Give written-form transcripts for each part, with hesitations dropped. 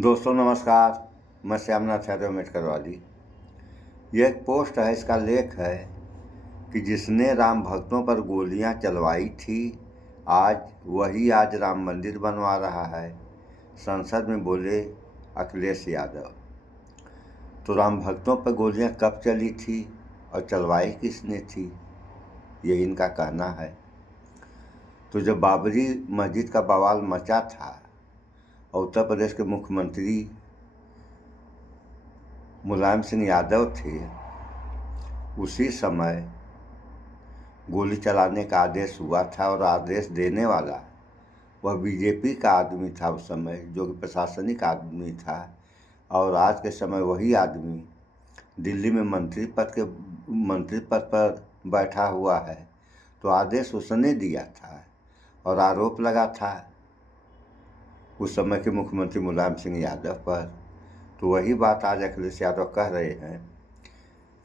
दोस्तों नमस्कार, मैं श्यामनाथ यादव अम्बेडकर वाली। यह एक पोस्ट है, इसका लेख है कि जिसने राम भक्तों पर गोलियां चलवाई थी आज राम मंदिर बनवा रहा है। संसद में बोले अखिलेश यादव। तो राम भक्तों पर गोलियां कब चली थी और चलवाई किसने थी, ये इनका कहना है। तो जब बाबरी मस्जिद का बवाल मचा था और उत्तर प्रदेश के मुख्यमंत्री मुलायम सिंह यादव थे, उसी समय गोली चलाने का आदेश हुआ था और आदेश देने वाला वह बीजेपी का आदमी था उस समय, जो कि प्रशासनिक आदमी था। और आज के समय वही आदमी दिल्ली में मंत्री पद पर बैठा हुआ है। तो आदेश उसने दिया था और आरोप लगा था उस समय के मुख्यमंत्री मुलायम सिंह यादव पर। तो वही बात आज अखिलेश यादव कह रहे हैं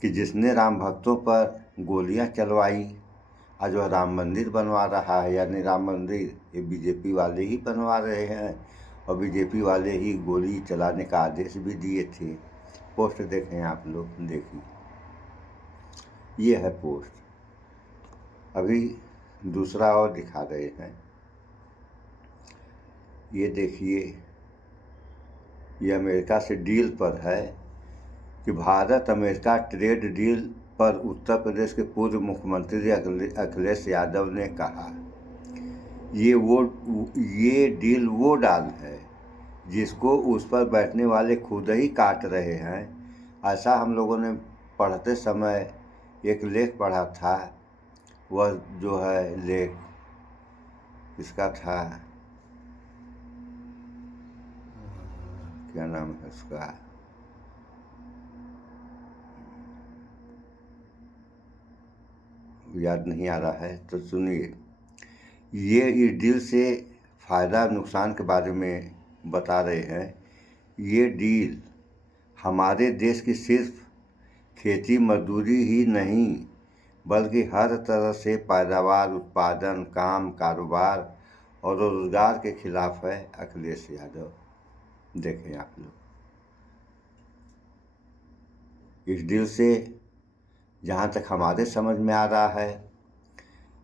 कि जिसने राम भक्तों पर गोलियां चलवाई आज वह राम मंदिर बनवा रहा है। यानी राम मंदिर ये बीजेपी वाले ही बनवा रहे हैं और बीजेपी वाले ही गोली चलाने का आदेश भी दिए थे। पोस्ट देखें आप लोग, देखिए ये है पोस्ट। अभी दूसरा और दिखा रहे हैं, ये देखिए, ये अमेरिका से डील पर है कि भारत अमेरिका ट्रेड डील पर उत्तर प्रदेश के पूर्व मुख्यमंत्री अखिलेश यादव ने कहा ये डील वो डाल है जिसको उस पर बैठने वाले खुद ही काट रहे हैं। ऐसा हम लोगों ने पढ़ते समय एक लेख पढ़ा था। वह जो है लेख इसका था, क्या नाम है उसका, याद नहीं आ रहा है। तो सुनिए, ये इस डील से फ़ायदा नुकसान के बारे में बता रहे हैं। ये डील हमारे देश की सिर्फ खेती मजदूरी ही नहीं बल्कि हर तरह से पैदावार, उत्पादन, काम, कारोबार और रोजगार के खिलाफ है। अखिलेश यादव, देखें आप लोग, इस डील से जहाँ तक हमारे समझ में आ रहा है,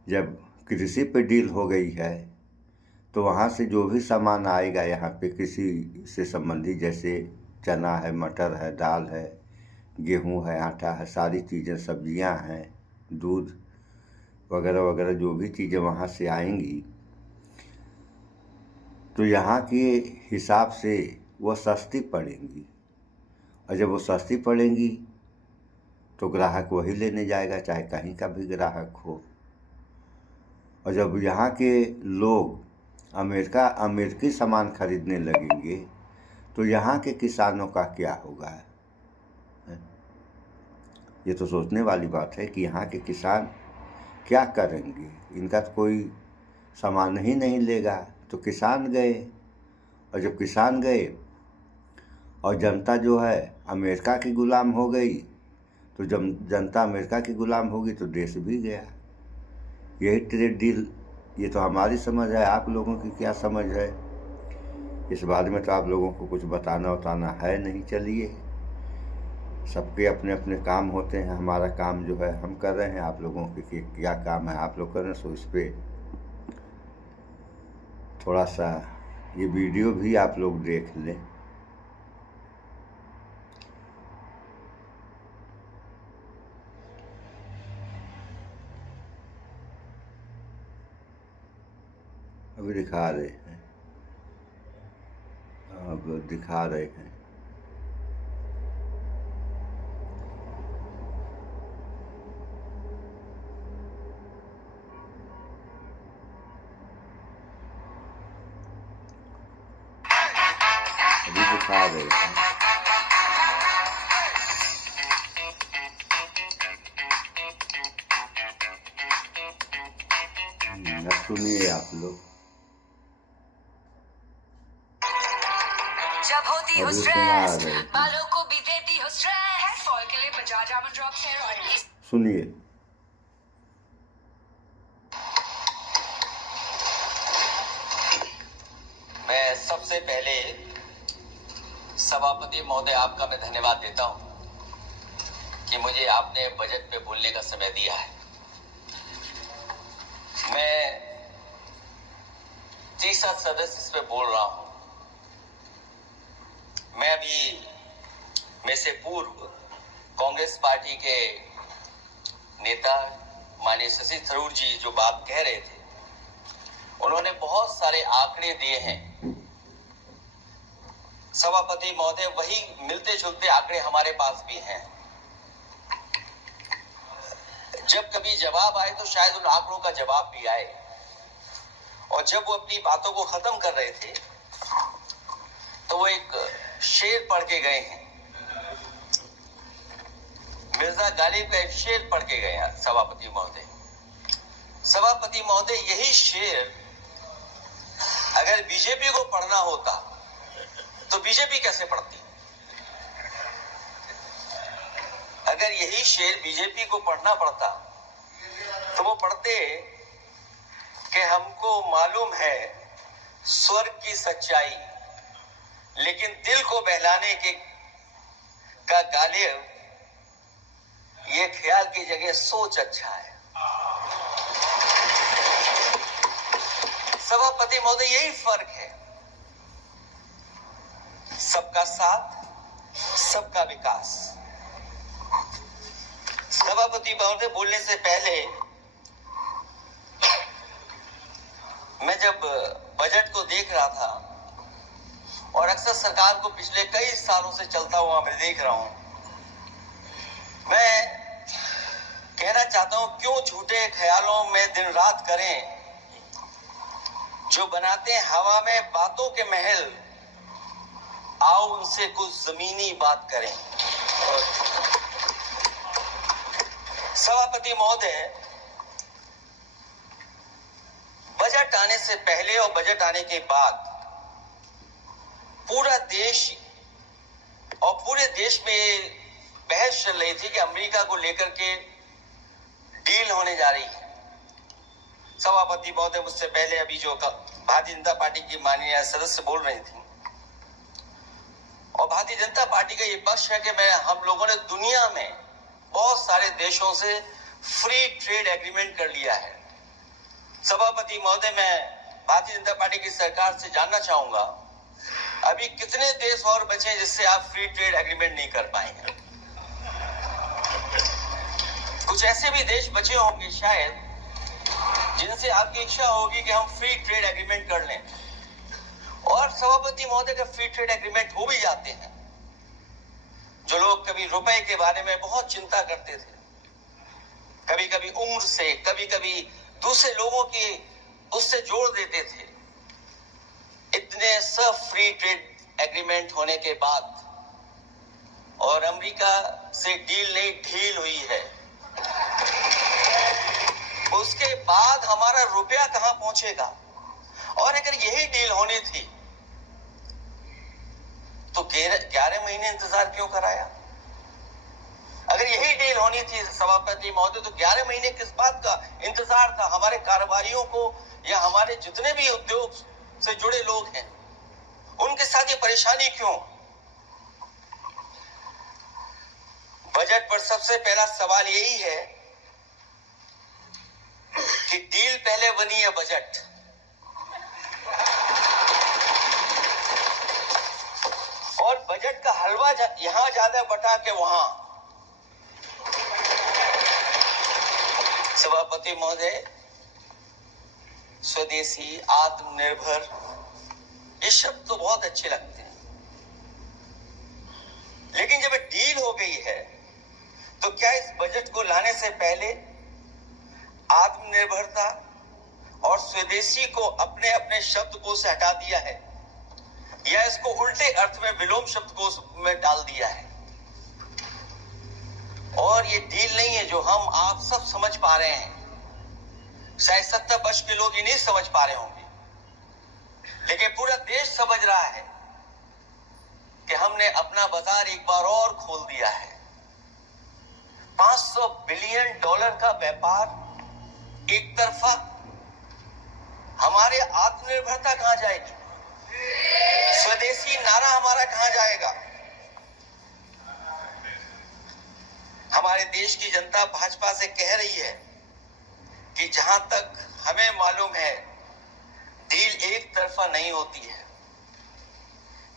जब कृषि पे डील हो गई है तो वहाँ से जो भी सामान आएगा यहाँ पे कृषि से संबंधित, जैसे चना है, मटर है, दाल है, गेहूँ है, आटा है, सारी चीज़ें, सब्जियाँ हैं, दूध वगैरह वगैरह, जो भी चीज़ें वहाँ से आएंगी तो यहाँ के हिसाब से वह सस्ती पड़ेंगी। और जब वो सस्ती पड़ेंगी तो ग्राहक वही लेने जाएगा, चाहे कहीं का भी ग्राहक हो। और जब यहाँ के लोग अमेरिकी सामान खरीदने लगेंगे तो यहाँ के किसानों का क्या होगा? ये तो सोचने वाली बात है कि यहाँ के किसान क्या करेंगे। इनका तो कोई सामान ही नहीं लेगा। तो किसान गए, और जब किसान गए और जनता जो है अमेरिका की गुलाम हो गई, तो जब जनता अमेरिका की गुलाम होगी तो देश भी गया। यही ट्रेड डील, ये तो हमारी समझ है। आप लोगों की क्या समझ है इस बारे में तो आप लोगों को कुछ बताना है नहीं। चलिए, सबके अपने अपने काम होते हैं। हमारा काम जो है हम कर रहे हैं, आप लोगों के क्या काम है आप लोग कर रहे हैं। सो इस पर थोड़ा सा ये वीडियो भी आप लोग देख लें। अभी दिखा रहे हैं, अब दिखा रहे हैं। अभी दिखा रहे हैं। सुनिए आप लोग। जब होती हो स्ट्रेस, बालों को भी देती हो स्ट्रेस, हेयर फॉल के लिए Bajaj almond drops hair oil. सुनिए, मैं सबसे पहले सभापति महोदय, आपका मैं धन्यवाद देता हूं कि मुझे आपने बजट पे बोलने का समय दिया है। मैं तीसरा सदस्य इस पे बोल रहा हूं। मैं अभी में से पूर्व कांग्रेस पार्टी के नेता माननीय शशि थरूर जी जो बात कह रहे थे, उन्होंने बहुत सारे आंकड़े दिए हैं। सभापति महोदय, वही मिलते जुलते आंकड़े हमारे पास भी हैं। जब कभी जवाब आए तो शायद उन आंकड़ों का जवाब भी आए। और जब वो अपनी बातों को खत्म कर रहे थे तो वो एक शेर पढ़ के गए हैं। मिर्जा गालिब का एक शेर पढ़ के गए हैं सभापति महोदय। सभापति महोदय, यही शेर अगर बीजेपी को पढ़ना होता तो बीजेपी कैसे पढ़ती? अगर यही शेर बीजेपी को पढ़ना पड़ता तो वो पढ़ते कि हमको मालूम है स्वर्ग की सच्चाई, लेकिन दिल को बहलाने के का गालिब ये ख्याल की जगह सोच अच्छा है। सभापति महोदय, यही फर्क है। सबका साथ, सबका विकास। सभापति महोदय, बोलने से पहले मैं जब बजट को देख रहा था और अक्सर सरकार को पिछले कई सालों से चलता हुआ मैं देख रहा हूं, मैं कहना चाहता हूं, क्यों झूठे ख्यालों में दिन रात करें जो बनाते हैं हवा में बातों के महल, आओ उनसे कुछ जमीनी बात करें। सभापति महोदय, बजट आने से पहले और बजट आने के बाद पूरा देश और पूरे देश में बहस चल रही थी कि अमेरिका को लेकर के डील होने जा रही है। सभापति महोदय, मुझसे पहले अभी जो भारतीय जनता पार्टी की माननीय सदस्य बोल रही थी, और भारतीय जनता पार्टी का ये पक्ष है कि हम लोगों ने दुनिया में बहुत सारे देशों से फ्री ट्रेड एग्रीमेंट कर लिया है। सभापति महोदय, मैं भारतीय जनता पार्टी की सरकार से जानना चाहूंगा, अभी कितने देश और बचे हैं जिससे आप फ्री ट्रेड एग्रीमेंट नहीं कर पाए हैं? कुछ ऐसे भी देश बचे होंगे शायद जिनसे आपकी इच्छा होगी कि हम फ्री ट्रेड एग्रीमेंट कर लें। और सभापति महोदय, का फ्री ट्रेड एग्रीमेंट हो भी जाते हैं, जो लोग कभी रुपए के बारे में बहुत चिंता करते थे, कभी कभी उम्र से, कभी कभी दूसरे लोगों की उससे जोड़ देते थे, इतने सब फ्री ट्रेड एग्रीमेंट होने के बाद और अमेरिका से डील नहीं ढील हुई है, उसके बाद हमारा रुपया कहां पहुंचेगा? और अगर यही डील होनी थी तो 11 महीने इंतजार क्यों कराया? अगर यही डील होनी थी सभापति महोदय, तो 11 महीने किस बात का इंतजार था? हमारे कारोबारियों को या हमारे जितने भी उद्योग से जुड़े लोग हैं, उनके साथ ये परेशानी क्यों? बजट पर सबसे पहला सवाल यही है कि डील पहले बनी है बजट। और बजट का हलवा यहां ज्यादा बटा के वहां। सभापति महोदय, स्वदेशी, आत्मनिर्भर, ये शब्द तो बहुत अच्छे लगते हैं, लेकिन जब डील हो गई है तो क्या इस बजट को लाने से पहले आत्मनिर्भरता और स्वदेशी को अपने अपने शब्दकोश से हटा दिया है, या इसको उल्टे अर्थ में विलोम शब्दकोश में डाल दिया है? और ये डील नहीं है जो हम आप सब समझ पा रहे हैं, शायद 70 वर्ष के लोग ये नहीं समझ पा रहे होंगे, लेकिन पूरा देश समझ रहा है कि हमने अपना बाजार एक बार और खोल दिया है। $500 बिलियन का व्यापार एक तरफा, हमारे आत्मनिर्भरता कहां जाएगी? स्वदेशी नारा हमारा कहां जाएगा? हमारे देश की जनता भाजपा से कह रही है कि जहां तक हमें मालूम है डील एक तरफा नहीं होती है।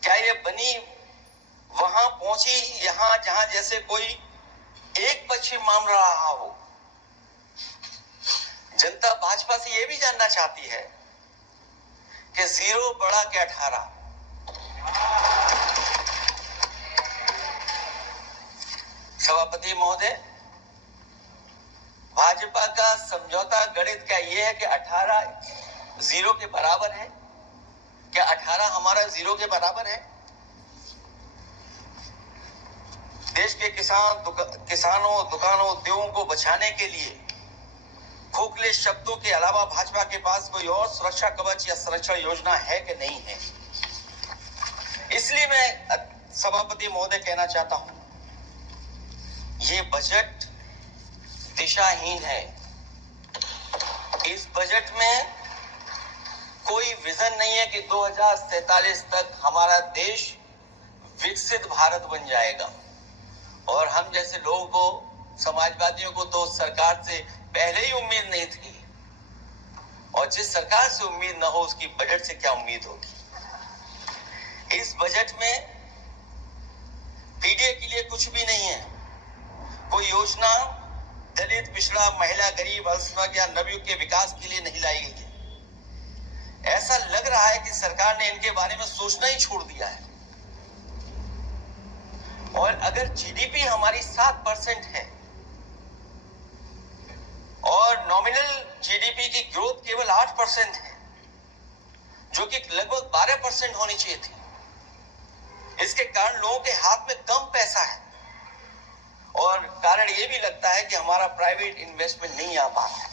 क्या ये बनी वहां पहुंची यहां जहां जैसे कोई एक पक्षी मांग रहा हो? जनता भाजपा से यह भी जानना चाहती है कि 0 बड़ा के 18। सभापति महोदय, भाजपा का समझौता गणित क्या यह है कि 18 0 के बराबर है? क्या 18 हमारा 0 के बराबर है? देश के किसानों, दुकानों, उद्योगों को बचाने के लिए खोखले शब्दों के अलावा भाजपा के पास कोई और सुरक्षा कवच या संरक्षण योजना है कि नहीं है? इसलिए मैं सभापति महोदय कहना चाहता हूं, ये बजट दिशाहीन है। इस बजट में कोई विजन नहीं है कि 2047 तक हमारा देश विकसित भारत बन जाएगा। और हम जैसे लोगों को, समाजवादियों को तो सरकार से पहले ही उम्मीद नहीं थी, और जिस सरकार से उम्मीद ना हो उसकी बजट से क्या उम्मीद होगी। इस बजट में पीडीए के लिए कुछ भी नहीं है। कोई योजना दलित, पिछड़ा, महिला, गरीब, अल्पसंख्यक या नवयुवक के विकास के लिए नहीं लाई गई है। ऐसा लग रहा है कि सरकार ने इनके बारे में सोचना ही छोड़ दिया है। और अगर जीडीपी हमारी 7% है और नॉमिनल जीडीपी की ग्रोथ केवल 8% है, जो कि लगभग 12% होनी चाहिए थी, इसके कारण लोगों के हाथ में कम पैसा है। और कारण यह भी लगता है कि हमारा प्राइवेट इन्वेस्टमेंट नहीं आ पा रहा है।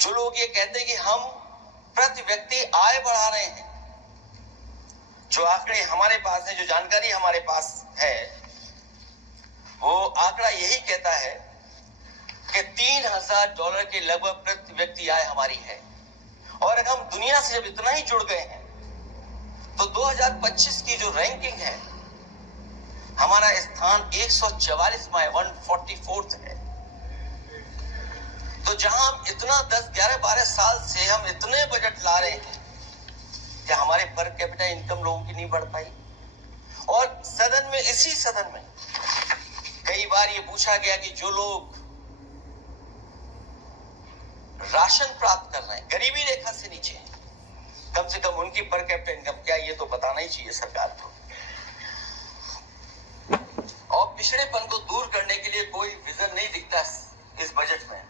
जो लोग ये कहते हैं कि हम प्रति व्यक्ति आय बढ़ा रहे हैं, जो आंकड़े हमारे पास है, जो जानकारी हमारे पास है, वो आंकड़ा यही कहता है कि $3000 के लगभग प्रति व्यक्ति आय हमारी है। और अगर हम दुनिया से जब इतना ही जुड़ गए हैं तो 2025 की जो रैंकिंग है, हमारा स्थान 144 में 144th है। तो जहां हम इतना 10, 11, 12 साल से हम इतने बजट ला रहे हैं कि हमारे पर कैपिटा इनकम लोगों की नहीं बढ़ पाई। और सदन में, इसी सदन में कई बार ये पूछा गया कि जो लोग राशन प्राप्त कर रहे हैं, गरीबी रेखा से नीचे हैं, कम से कम उनकी पर कैपिटा इनकम क्या, ये तो बताना ही चाहिए सरकार को। और पिछड़ेपन को दूर करने के लिए कोई विजन नहीं दिखता इस बजट में।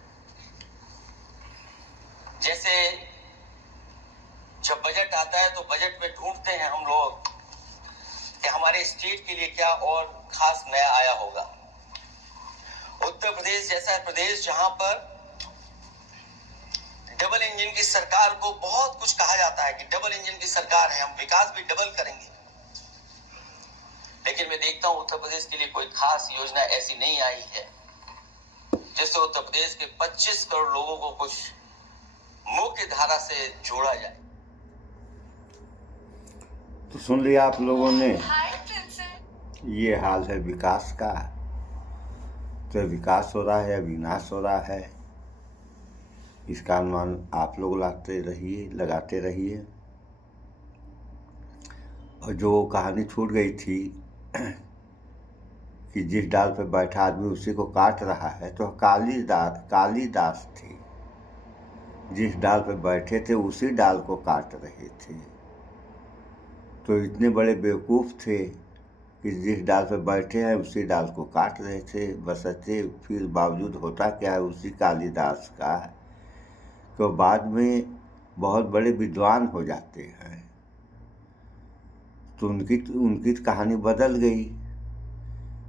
जैसे जब बजट आता है तो बजट में ढूंढते हैं हम लोग कि हमारे स्टेट के लिए क्या और खास नया आया होगा। उत्तर प्रदेश जैसा प्रदेश जहां पर डबल इंजन की सरकार को बहुत कुछ कहा जाता है कि डबल इंजन की सरकार है, हम विकास भी डबल करेंगे, लेकिन मैं देखता हूं उत्तर प्रदेश के लिए कोई खास योजना ऐसी नहीं आई है जिससे उत्तर प्रदेश के 25 करोड़ लोगों को कुछ मुख्य धारा से जोड़ा जाए। तो सुन लिया आप लोगों ने, ये हाल है विकास का। तो विकास हो रहा है या विनाश हो रहा है, इसका अनुमान आप लोग लगाते रहिए। और जो कहानी छूट गई थी कि जिस डाल पर बैठा आदमी उसी को काट रहा है, तो कालिदास थी, जिस डाल पर बैठे थे उसी डाल को काट रहे थे। तो इतने बड़े बेवकूफ़ थे कि जिस डाल पर बैठे हैं उसी डाल को काट रहे थे। बशर्ते फिर बावजूद होता क्या है उसी कालिदास का, तो बाद में बहुत बड़े विद्वान हो जाते हैं। तो उनकी कहानी बदल गई,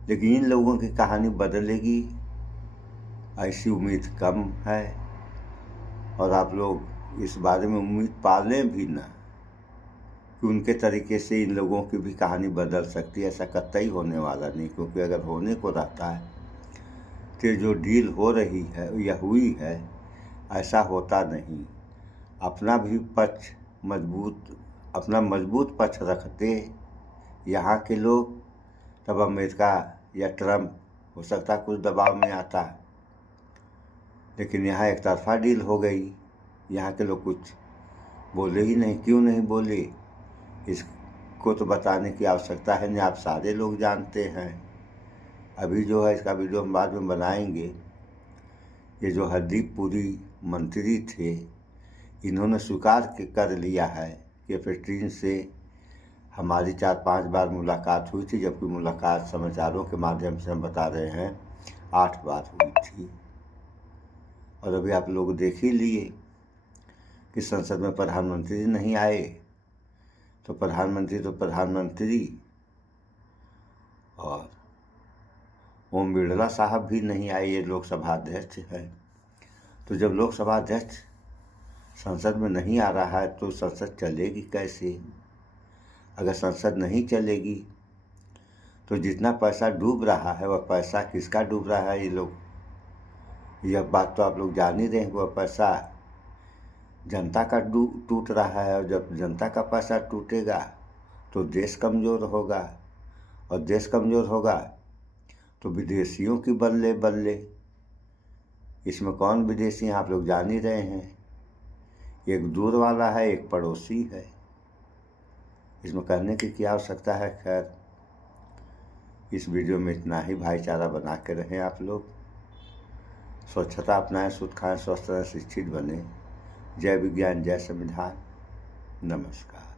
लेकिन इन लोगों की कहानी बदलेगी ऐसी उम्मीद कम है। और आप लोग इस बारे में उम्मीद पालें भी ना कि उनके तरीके से इन लोगों की भी कहानी बदल सकती है, ऐसा कतई होने वाला नहीं। क्योंकि अगर होने को रहता है तो जो डील हो रही है या हुई है, ऐसा होता नहीं। अपना भी पक्ष अपना मजबूत पक्ष रखते यहाँ के लोग, तब अमेरिका या ट्रम्प हो सकता कुछ दबाव में आता। लेकिन यहाँ एक तरफा डील हो गई, यहाँ के लोग कुछ बोले ही नहीं। क्यों नहीं बोले इसको तो बताने की आवश्यकता है नहीं, आप सारे लोग जानते हैं। अभी जो है इसका वीडियो हम बाद में बनाएंगे। ये जो हरदीप पुरी मंत्री थे, इन्होंने स्वीकार कर लिया है कि एफ-18 से हमारी 4-5 बार मुलाकात हुई थी, जबकि मुलाकात समाचारों के माध्यम से हम बता रहे हैं 8 बार हुई थी। और अभी आप लोग देख ही लिए कि संसद में प्रधानमंत्री नहीं आए, तो प्रधानमंत्री और ओम बिरला साहब भी नहीं आए, ये लोकसभा अध्यक्ष है। तो जब लोकसभा अध्यक्ष संसद में नहीं आ रहा है तो संसद चलेगी कैसे? अगर संसद नहीं चलेगी तो जितना पैसा डूब रहा है वह पैसा किसका डूब रहा है? ये लोग, यह बात तो आप लोग जान ही रहे हैं। वह पैसा जनता का टूट रहा है, और जब जनता का पैसा टूटेगा तो देश कमज़ोर होगा, और देश कमज़ोर होगा तो विदेशियों की बल्ले बल्ले। इसमें कौन विदेशी हैं आप लोग जान ही रहे हैं। एक दूर वाला है, एक पड़ोसी है। इसमें कहने की क्या आवश्यकता है। खैर, इस वीडियो में इतना ही। भाईचारा बना के रहें आप लोग, स्वच्छता अपनाएं, शुद्ध खाएं, स्वस्थ रहें, शिक्षित बने। जय विज्ञान, जय संविधान। नमस्कार।